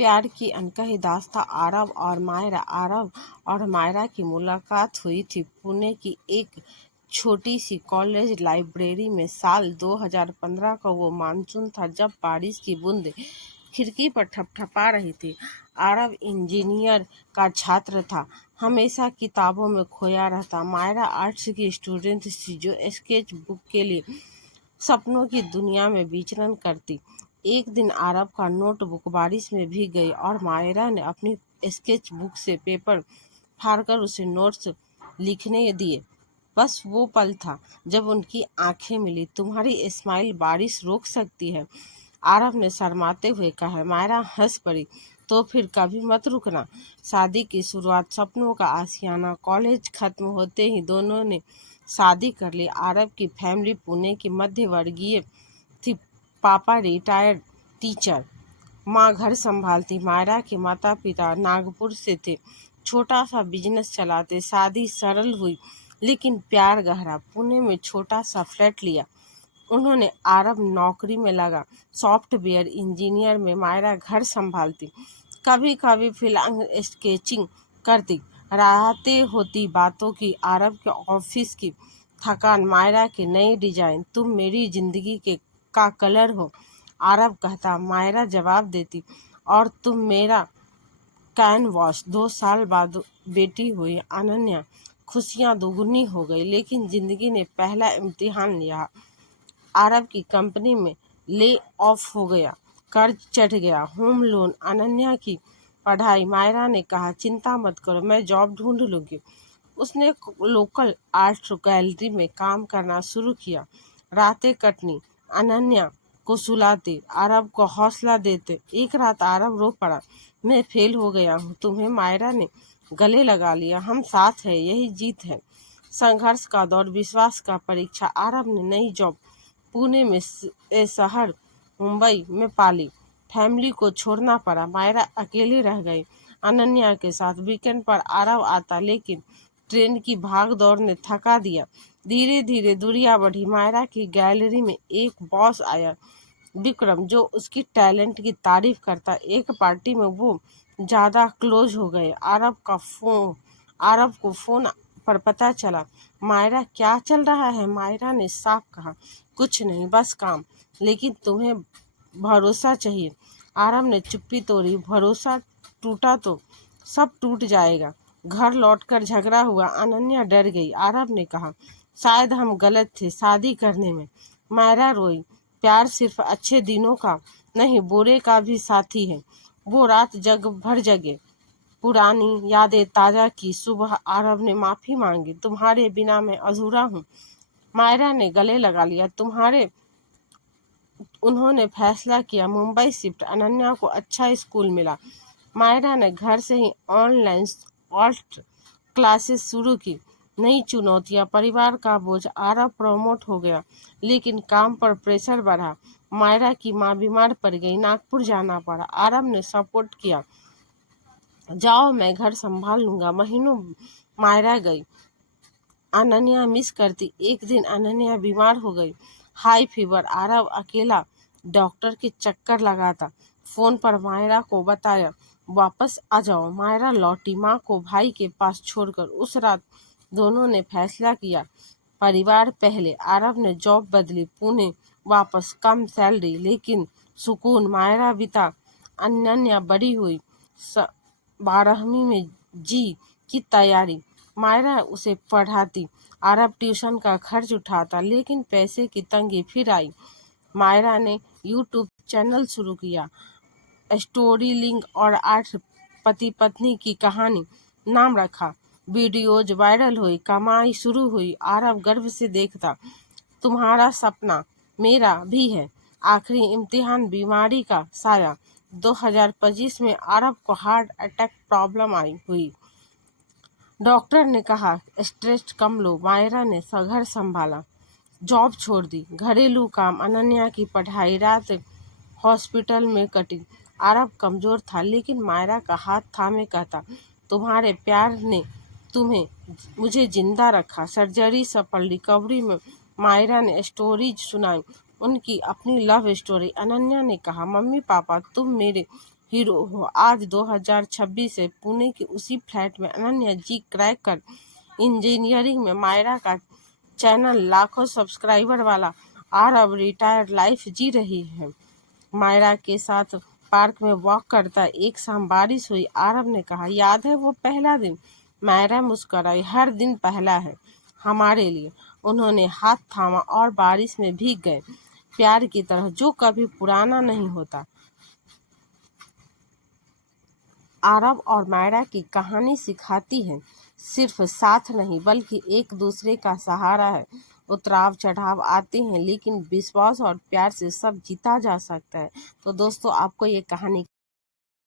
प्यार की अनकही दास्तां आरव और मायरा की मुलाकात हुई थी पुणे की एक छोटी सी कॉलेज लाइब्रेरी में। साल 2015 का वो मानसून था जब बारिश की बूंदें खिड़की पर ठपठपा रही थी। आरव इंजीनियर का छात्र था, हमेशा किताबों में खोया रहता। मायरा आर्ट्स की स्टूडेंट थी जो स्केच बुक के लिए सपनों की दुनिया में विचरण करती। एक दिन आरव का नोटबुक बारिश में भीग गई और मायरा ने अपनी स्केच बुक से पेपर फाड़कर उसे नोट्स लिखने दिए। बस वो पल था जब उनकी आंखें मिली। तुम्हारी स्माइल बारिश रोक सकती है, आरव ने शर्माते हुए कहा। मायरा हंस पड़ी। तो फिर कभी मत रुकना। शादी की शुरुआत, सपनों का आशियाना। कॉलेज खत्म होते ही दोनों ने शादी कर ली। आरव की फैमिली पुणे की मध्य वर्गीय थी। पापा रिटायर्ड टीचर, माँ घर संभालती। मायरा के माता पिता नागपुर से थे, छोटा सा बिजनेस चलाते। शादी सरल हुई लेकिन प्यार गहरा। पुणे में छोटा सा फ्लैट लिया उन्होंने। आरव नौकरी में लगा, सॉफ्टवेयर इंजीनियर में। मायरा घर संभालती, कभी कभी फिल्म स्केचिंग करती। राहतें होती बातों की, आरव के ऑफिस की थकान, मायरा के नए डिजाइन। तुम मेरी जिंदगी के का कलर हो, आरव कहता। मायरा जवाब देती, और तुम मेरा कैनवास। 2 साल बाद बेटी हुई अनन्या। खुशियां दोगुनी हो गई, लेकिन जिंदगी ने पहला इम्तिहान लिया। आरव की कंपनी में ले ऑफ हो गया, कर्ज चढ़ गया, होम लोन, अनन्या की पढ़ाई। मायरा ने कहा, चिंता मत करो, मैं जॉब ढूंढ लूंगी। उसने लोकल आर्ट गैलरी में काम करना शुरू किया। रातें कटनी, अनन्या को सुलाते, आरव को हौसला देते। एक रात आरव रो पड़ा, मैं फेल हो गया हूँ तुम्हें। मायरा ने गले लगा लिया, हम साथ हैं, यही जीत है। संघर्ष का दौर, विश्वास का परीक्षा। आरव ने नई जॉब पुणे में शहर मुंबई में पाली। फैमिली को छोड़ना पड़ा, मायरा अकेली रह गई अनन्या के साथ। वीकेंड पर आरव आता, लेकिन ट्रेन की भाग दौड़ ने थका दिया। धीरे धीरे दूरियां बढ़ी। मायरा की गैलरी में एक बॉस आया, विक्रम, जो उसकी टैलेंट की तारीफ करता। एक पार्टी में वो ज्यादा क्लोज हो गए। आरव को फोन पर पता चला। मायरा, क्या चल रहा है? मायरा ने साफ कहा, कुछ नहीं, बस काम। लेकिन तुम्हें भरोसा चाहिए। आरव ने चुप्पी तोड़ी। भरोसा टूटा तो सब टूट जाएगा। घर लौटकर झगड़ा हुआ। अनन्या डर गई। आरव ने कहा, शायद हम गलत थे शादी करने में। मायरा रोई। प्यार सिर्फ अच्छे दिनों का नहीं, बुरे का भी साथी है। वो रात जग भर जगे, पुरानी यादें ताजा की। सुबह आरव ने माफी मांगी, तुम्हारे बिना मैं अधूरा हूँ। मायरा ने गले लगा लिया। उन्होंने फैसला किया, मुंबई शिफ्ट। अनन्या को अच्छा स्कूल मिला। मायरा ने घर से ही ऑनलाइन आर्ट क्लासेस शुरू की। नई चुनौतियां, परिवार का बोझ। आरव प्रमोट हो गया, लेकिन काम पर प्रेशर बढ़ा। मायरा की माँ बीमार पड़ गई, नागपुर जाना पड़ा। आरव ने सपोर्ट किया, जाओ मैं घर संभाल लूंगा। महीनों मायरा गई, अनन्या मिस करती। एक दिन अनन्या बीमार हो गई, हाई फीवर। आरव अकेला डॉक्टर के चक्कर लगाता। फोन पर मायरा को बताया, वापस आ जाओ। मायरा लौटी, माँ को भाई के पास छोड़कर। उस रात दोनों ने फैसला किया, परिवार पहले। आरव ने जॉब बदली, पुणे वापस। कम सैलरी लेकिन सुकून। मायरा बिता, अनन्या बड़ी हुई, 12वीं में जी की तैयारी। मायरा उसे पढ़ाती, आरव ट्यूशन का खर्च उठाता। लेकिन पैसे की तंगी फिर आई। मायरा ने यूट्यूब चैनल शुरू किया, स्टोरी लिंक और 8 पति पत्नी की कहानी नाम रखा। वीडियोज वायरल हुई, कमाई शुरू हुई। आरव गर्व से देखता, तुम्हारा सपना मेरा भी है। आखिरी इम्तिहान, बीमारी का साया। 2025 में आरव को हार्ट अटैक प्रॉब्लम आई हुई। डॉक्टर ने कहा, स्ट्रेस कम लो। मायरा ने घर संभाला, जॉब छोड़ दी, घरेलू काम, अनन्या की पढ़ाई। रात हॉस्पिटल में कटी। आरव कमजोर था, लेकिन मायरा का हाथ थामे कहता, तुम्हारे प्यार ने मुझे जिंदा रखा। सर्जरी सफल, रिकवरी में मायरा ने स्टोरीज सुनाई, उनकी अपनी लव स्टोरी। अनन्या ने कहा, मम्मी पापा, तुम मेरे हीरो हो। आज 2026 से पुणे के उसी फ्लैट में अनन्या जी क्रैक कर इंजीनियरिंग में मायरा का चैनल लाखों सब्सक्राइबर वाला आरव रिटायर्ड लाइफ जी रही है। मायरा के साथ पार्क में वॉक करता एक शाम बारिश हुई। आरव ने कहा, याद है वो पहला दिन? मायरा मुस्कुराई, हर दिन पहला है हमारे लिए। उन्होंने हाथ थामा और बारिश में भीग गए, प्यार की तरह जो कभी पुराना नहीं होता। आरव और मायरा की कहानी सिखाती है सिर्फ साथ नहीं बल्कि एक दूसरे का सहारा है। उतराव चढ़ाव आते हैं लेकिन विश्वास और प्यार से सब जीता जा सकता है। तो दोस्तों, आपको ये कहानी